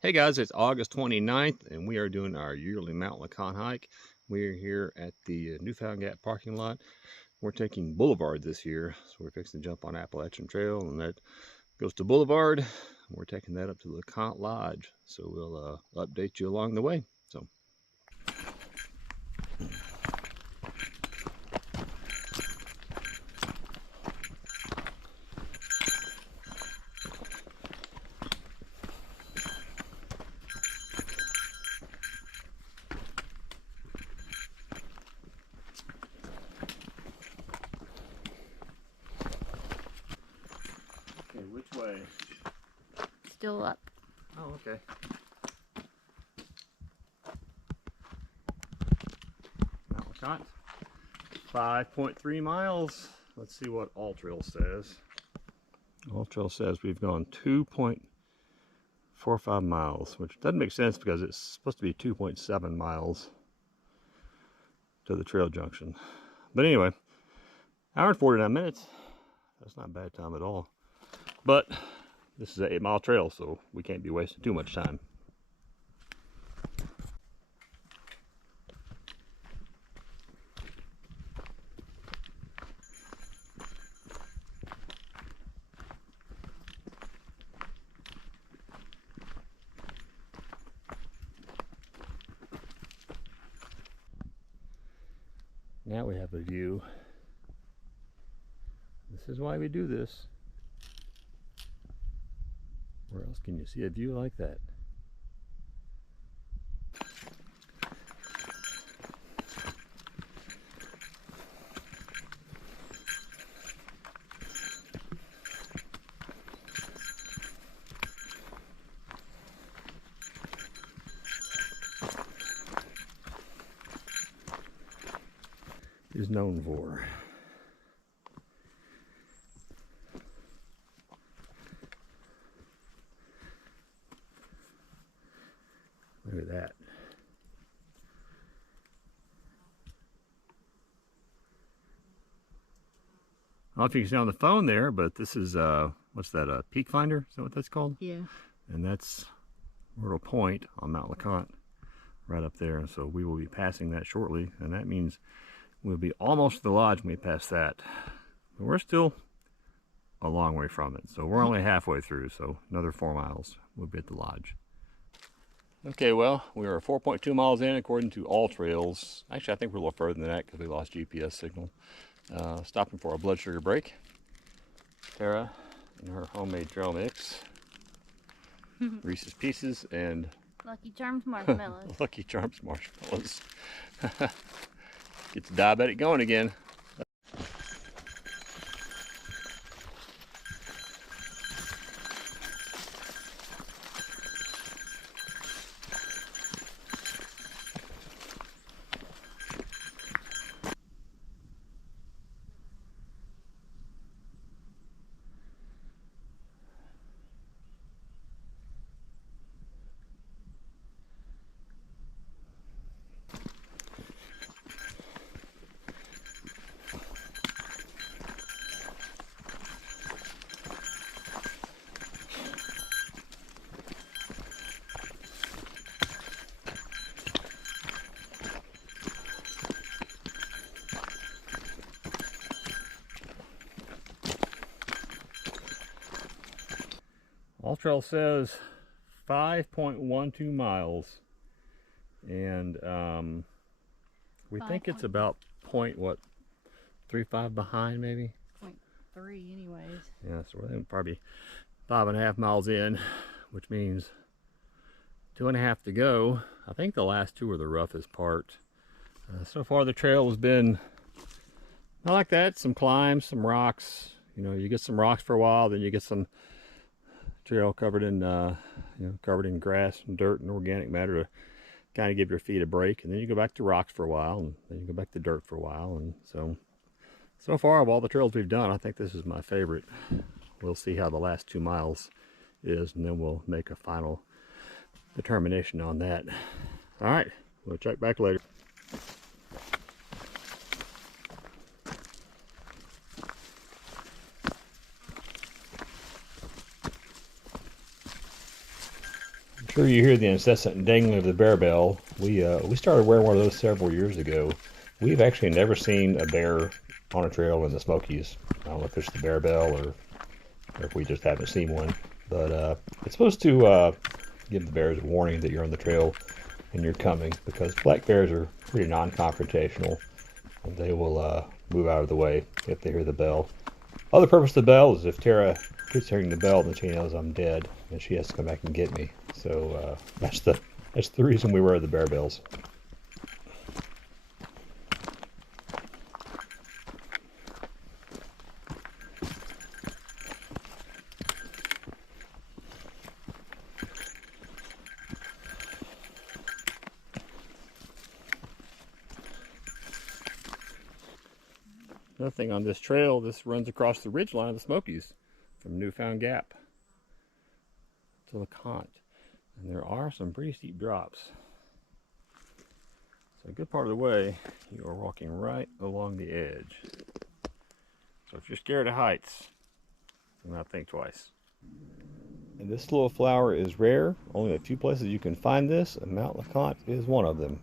Hey guys, it's August 29th and we are doing our yearly Mount LeConte hike. We're here at the Newfound Gap parking lot. We're taking Boulevard this year, so we're fixing to jump on Appalachian Trail and that goes to Boulevard. We're taking that up to LeConte Lodge, so we'll update you along the way. Okay, which way? Still up. Oh, okay. Mount LeConte, 5.3 miles. Let's see what AllTrail says. AllTrail says we've gone 2.45 miles, which doesn't make sense because it's supposed to be 2.7 miles to the trail junction. But anyway, hour and 49 minutes. That's not a bad time at all. But this is an 8-mile trail, so we can't be wasting too much time. Now we have a view. This is why we do this. Where else can you see a view like that? Is known for. Look at that. I don't know if you can see on the phone there, but this is what's that, a peak finder? Is that what that's called? Yeah. And that's Myrtle Point on Mount LeConte, right up there. So we will be passing that shortly, and that means we'll be almost to the lodge when we pass that. But we're still a long way from it, so we're only halfway through, so another 4 miles we'll be at the lodge. Okay, well, we are 4.2 miles in according to AllTrails. Actually, I think we're a little further than that because we lost GPS signal. Stopping for a blood sugar break. Tara and her homemade trail mix. Reese's Pieces and Lucky Charms marshmallows. Lucky Charms marshmallows. Gets the diabetic going again. AllTrail says 5.12 miles, and we think it's about 0.35 behind, maybe 0.3 anyways. Yeah, so we're probably 5.5 miles in, which means 2.5 to go. I think the last 2 are the roughest part. So far the trail has been not like that. Some climbs, some rocks. You know, you get some rocks for a while, then you get some trail covered in covered in grass and dirt and organic matter to kind of give your feet a break, and then you go back to rocks for a while, and then you go back to dirt for a while. And so far of all the trails we've done, I think this is my favorite. We'll see how the last 2 miles is, and then we'll make a final determination on that. All right, we'll check back later. sure you hear the incessant dangling of the bear bell. We started wearing one of those several years ago. We've actually never seen a bear on a trail in the Smokies. I don't know if it's the bear bell or if we just haven't seen one. But it's supposed to give the bears a warning that you're on the trail and you're coming, because black bears are pretty non-confrontational and they will move out of the way if they hear the bell. Other purpose of the bell is if Tara keeps hearing the bell, then she knows I'm dead and she has to come back and get me. So that's the reason we wear the bear bells. Another thing on this trail, this runs across the ridge line of the Smokies from Newfound Gap to LeConte. And there are some pretty steep drops. So a good part of the way, you are walking right along the edge. So if you're scared of heights, do not think twice. And this little flower is rare. Only a few places you can find this, and Mount LeConte is one of them.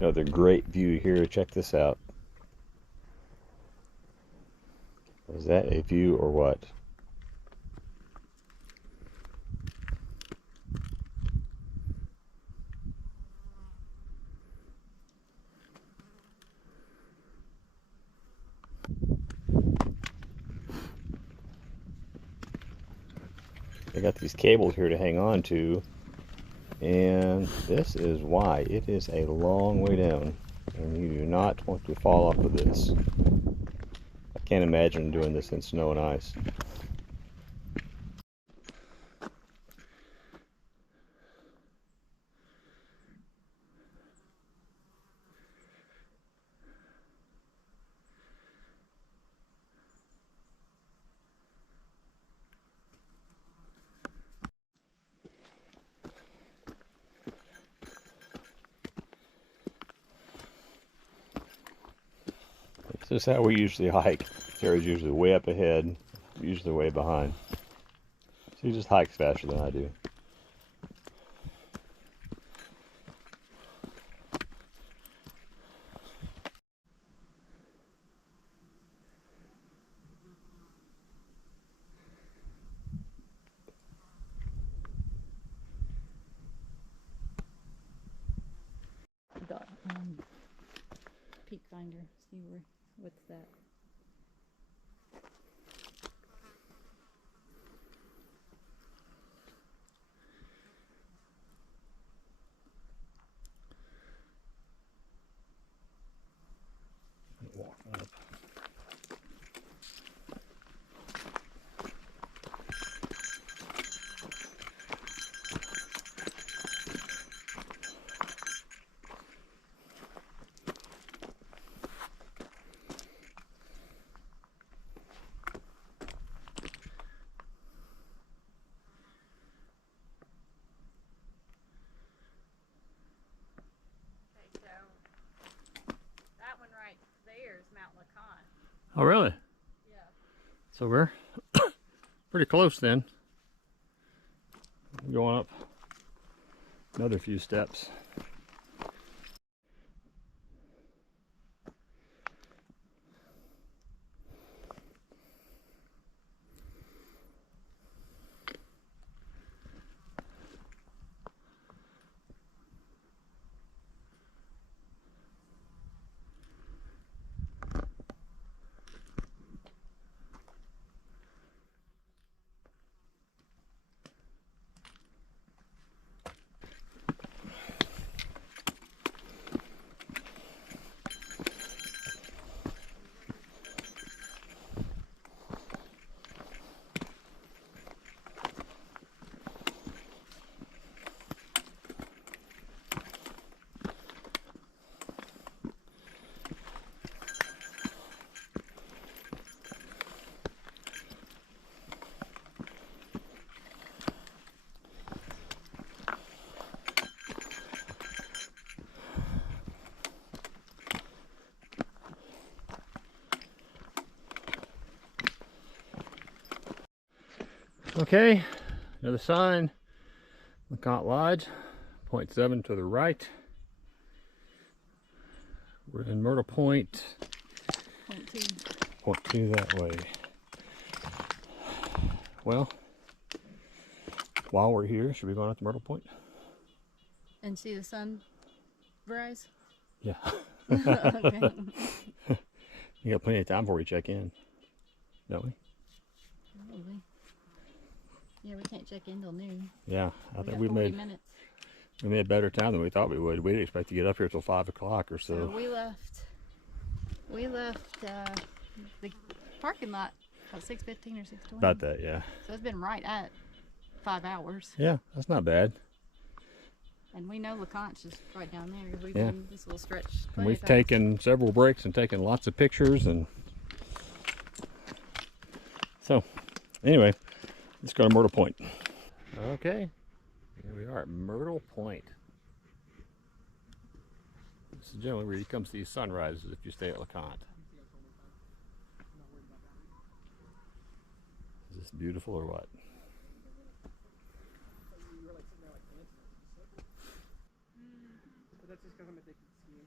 Another great view here. Check this out. Is that a view or what? I got these cables here to hang on to, and this is why. It is a long way down, and you do not want to fall off of this. I can't imagine doing this in snow and ice. This is how we usually hike. Sarah's usually way up ahead, usually way behind. She just hikes faster than I do. The peak finder. See what's that? Walk up. That one right there is Mount LeConte. Oh, really? Yeah. So we're pretty close then. Going up another few steps. Okay, another sign. LeConte Lodge, 0.7 to the right. We're in Myrtle Point. 0.2 that way. Well, while we're here, should we go out to Myrtle Point? And see the sunrise? Yeah. Okay. You got plenty of time before we check in, don't we? Probably. Yeah, we can't check in till noon. Yeah, I think got we 40 made minutes. we made better time than we thought we would. We didn't expect to get up here till 5 o'clock or so. So we left the parking lot about 6:15 or 6:20. About that, yeah. So it's been right at 5 hours. Yeah, that's not bad. And we know LeConte's just right down there. We've Yeah. been this little stretch. And we've taken several breaks and taken lots of pictures, and so anyway, let's go to Myrtle Point. Okay, here we are at Myrtle Point. This is generally where you come see sunrises if you stay at LeConte. Is this beautiful or what? That's just because I'm addicted to skiing.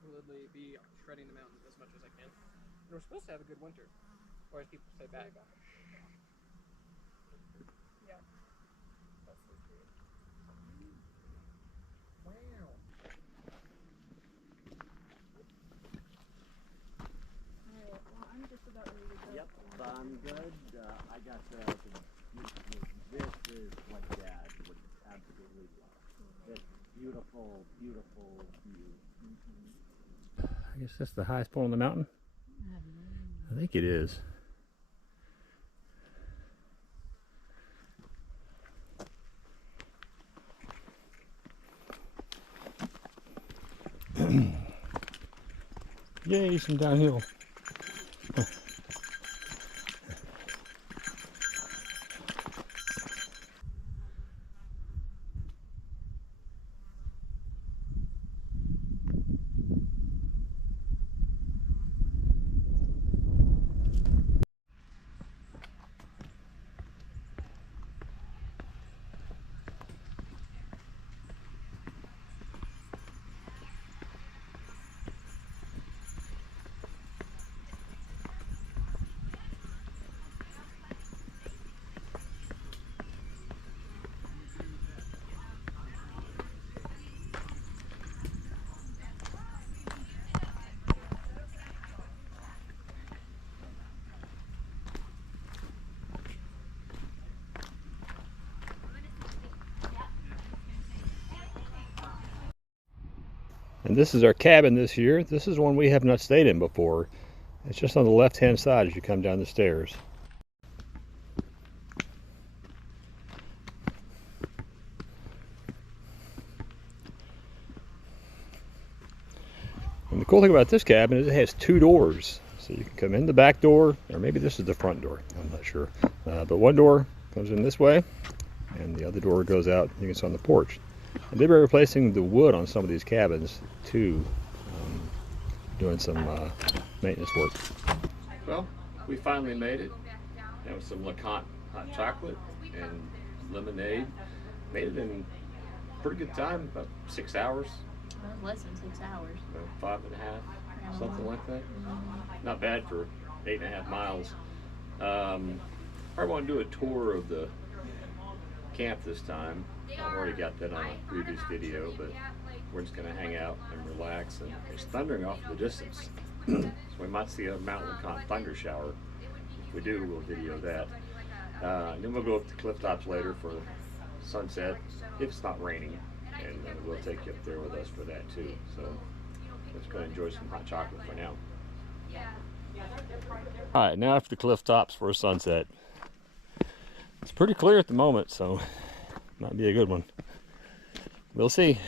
I'll literally be shredding the mountains as much as I can. And we're supposed to have a good winter, or as people say, bad. Yeah. That's so cute. Wow. Well, I'm just about ready to go. Yep, I'm good. I got this is what Dad would absolutely love. This beautiful, beautiful view. I guess that's the highest point on the mountain. I think it is. Yay, some downhill. And this is our cabin this year. This is one we have not stayed in before. It's just on the left-hand side as you come down the stairs. And the cool thing about this cabin is it has two doors. So you can come in the back door, or maybe this is the front door, I'm not sure. But one door comes in this way, and the other door goes out, you can sit on the porch. And they've been replacing the wood on some of these cabins too, doing some maintenance work. Well, we finally made it. That was some LeConte hot chocolate and lemonade. Made it in pretty good time, about 6 hours. Less than 6 hours. About 5.5, something like that. Not bad for 8.5 miles. I want to do a tour of the camp this time. I've already got that on a previous video, but we're just going to hang out and relax. And it's thundering off in the distance, so we might see a Mount LeConte thunder shower. If we do, we'll video that. Then we'll go up to cliff tops later for sunset, if it's not raining, and we'll take you up there with us for that too. So let's go enjoy some hot chocolate for now. All right, now after the cliff tops for a sunset. It's pretty clear at the moment, so might be a good one. We'll see.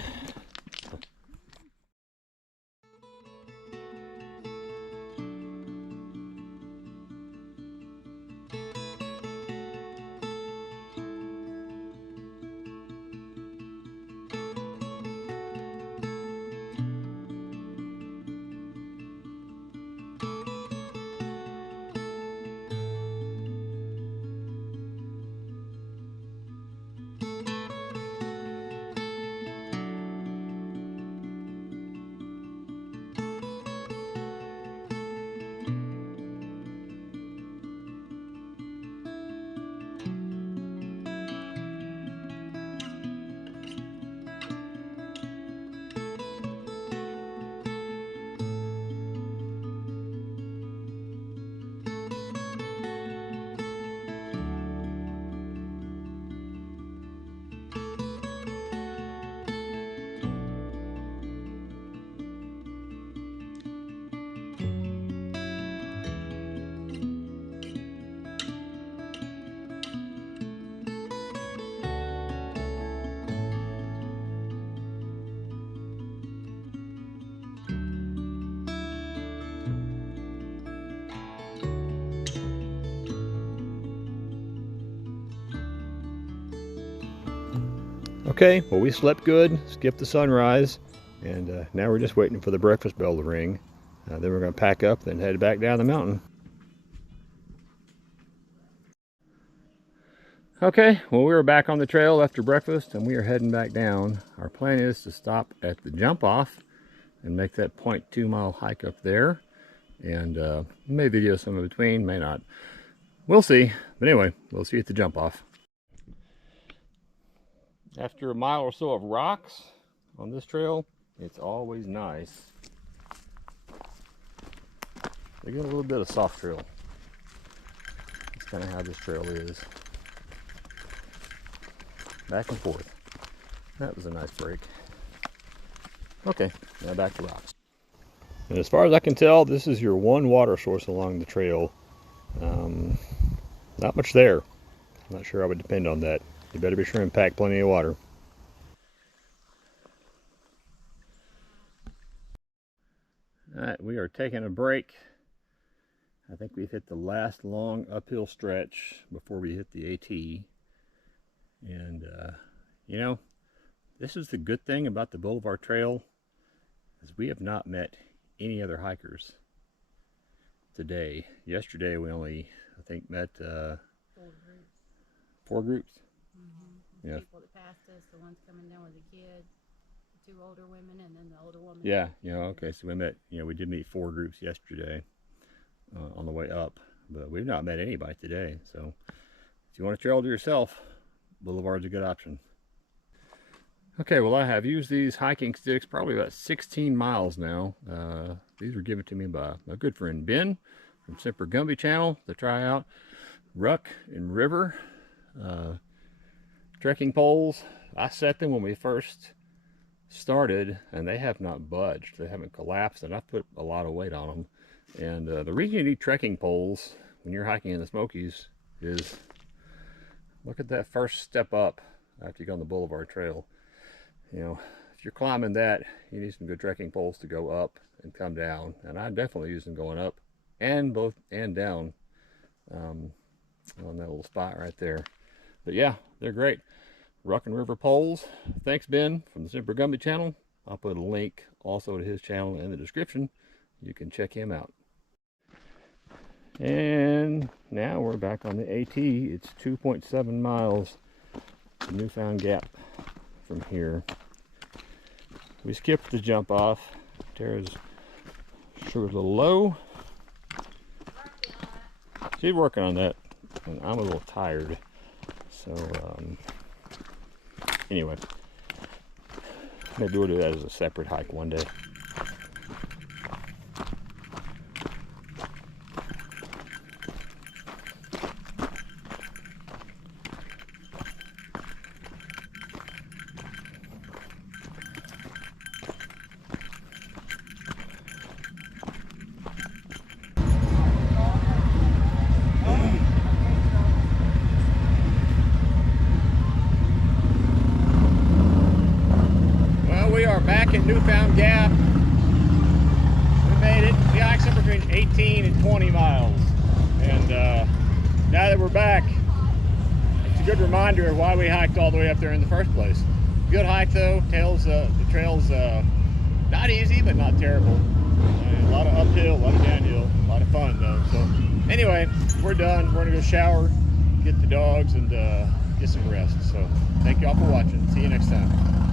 Okay, well, we slept good, skipped the sunrise, and now we're just waiting for the breakfast bell to ring. Then we're going to pack up, then head back down the mountain. Okay, well, we were back on the trail after breakfast, and we are heading back down. Our plan is to stop at the jump off and make that 0.2 mile hike up there, and may video some in between, may not. We'll see. But anyway, we'll see you at the jump off. After a mile or so of rocks on this trail, it's always nice to get a little bit of soft trail. That's kind of how this trail is. Back and forth. That was a nice break. Okay, now back to rocks. And as far as I can tell, this is your one water source along the trail. Not much there. I'm not sure I would depend on that. You better be sure and pack plenty of water. Alright, we are taking a break. I think we've hit the last long uphill stretch before we hit the AT. And, you know, this is the good thing about the Boulevard Trail, is we have not met any other hikers today. Yesterday we only, I think, met 4 groups. Mm-hmm. Yeah. People that passed us, the ones coming down with the kid, the 2 older women, and then the older woman. Yeah, you know, okay, so we met, you know, we did meet 4 groups yesterday on the way up, but we've not met anybody today. So if you want to trail to yourself, Boulevard's a good option. Okay, well, I have used these hiking sticks probably about 16 miles now. These were given to me by my good friend Ben from Semper Gumby channel to try out. Ruck and River trekking poles. I set them when we first started, and they have not budged. They haven't collapsed, and I put a lot of weight on them. And the reason you need trekking poles when you're hiking in the Smokies is, look at that first step up after you go on the Boulevard Trail. You know, if you're climbing that, you need some good trekking poles to go up and come down. And I definitely use them going up and down on that little spot right there. But yeah, they're great. Ruck and River poles. Thanks, Ben, from the Semper Gumby channel. I'll put a link also to his channel in the description. You can check him out. And now we're back on the AT. It's 2.7 miles to Newfound Gap from here. We skipped the jump off. Tara's sugar's a little low. She's working on that, and I'm a little tired. So anyway, maybe we'll do that as a separate hike one day. Back at Newfound Gap. We made it. We hiked somewhere between 18 and 20 miles. And now that we're back, it's a good reminder of why we hiked all the way up there in the first place. Good hike though. The trail's not easy, but not terrible. A lot of uphill, a lot of downhill, a lot of fun though. So anyway, we're done. We're gonna go shower, get the dogs, and get some rest. So thank you all for watching. See you next time.